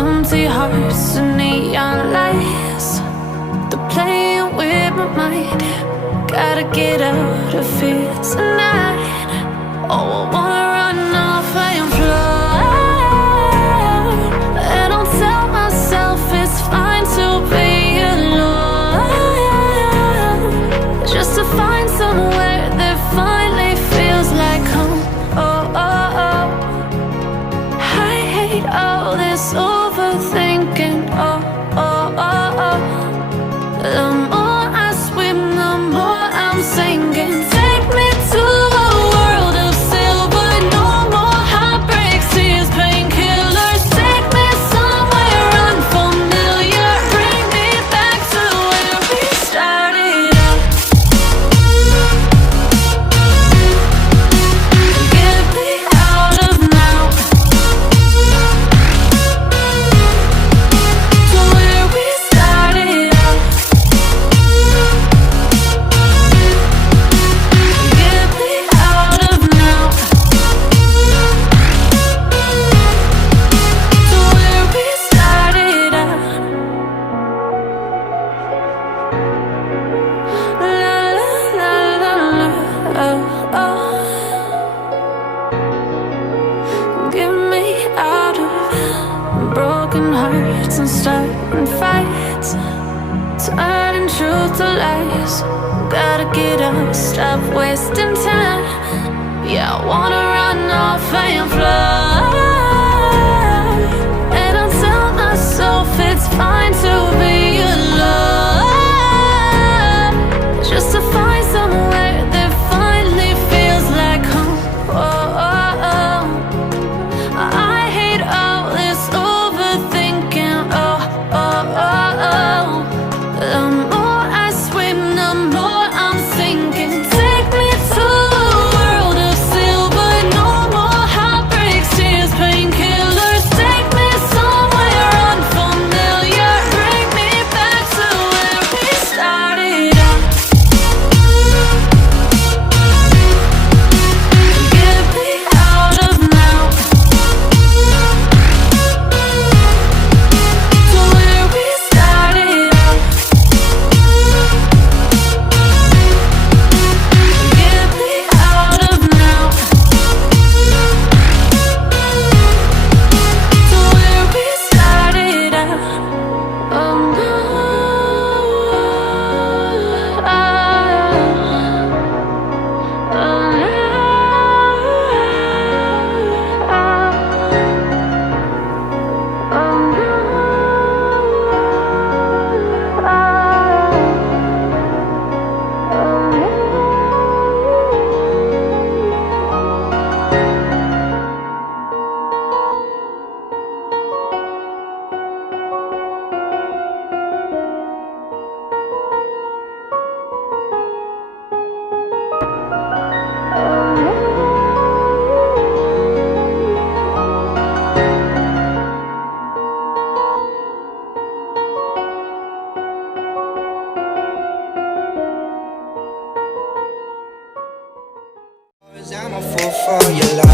empty hearts and neon lights. They're playing with my mind. Gotta get out of here tonight. Oh, I wanna run off and fly. And I'll tell myself it's fine to be alone, just to find somewhere that finally feels like home. Oh, oh, oh. I hate all this overthinking. Oh, oh, oh, oh. The more I swim, the more I'm sinking. Take me to a world of silver. No more heartbreaks, tears, painkillers. Take me somewhere unfamiliar. Bring me back to where we started out. Get me out of now, to where we started out. Get me out of now, to where we started out. La la la la la, oh, oh. Get me out of broken hearts and starting fights, turning truth to lies. Gotta get up, stop wasting time. Yeah, I wanna run off and fly. And I'll tell myself it's fine to be alone, just to find somewhere that finally feels like home. Oh, oh, oh. I hate all this overthinking. Oh, oh, oh, oh. The more I swim, the more I'm sinking. Take me to a world of silver. No more heartbreaks, tears, painkillers. Take me somewhere unfamiliar. Bring me back to where we started out. Get me out of now, to where we started out. Get me out of now, to where we started out. Oh no, oh I'm a fool for your love.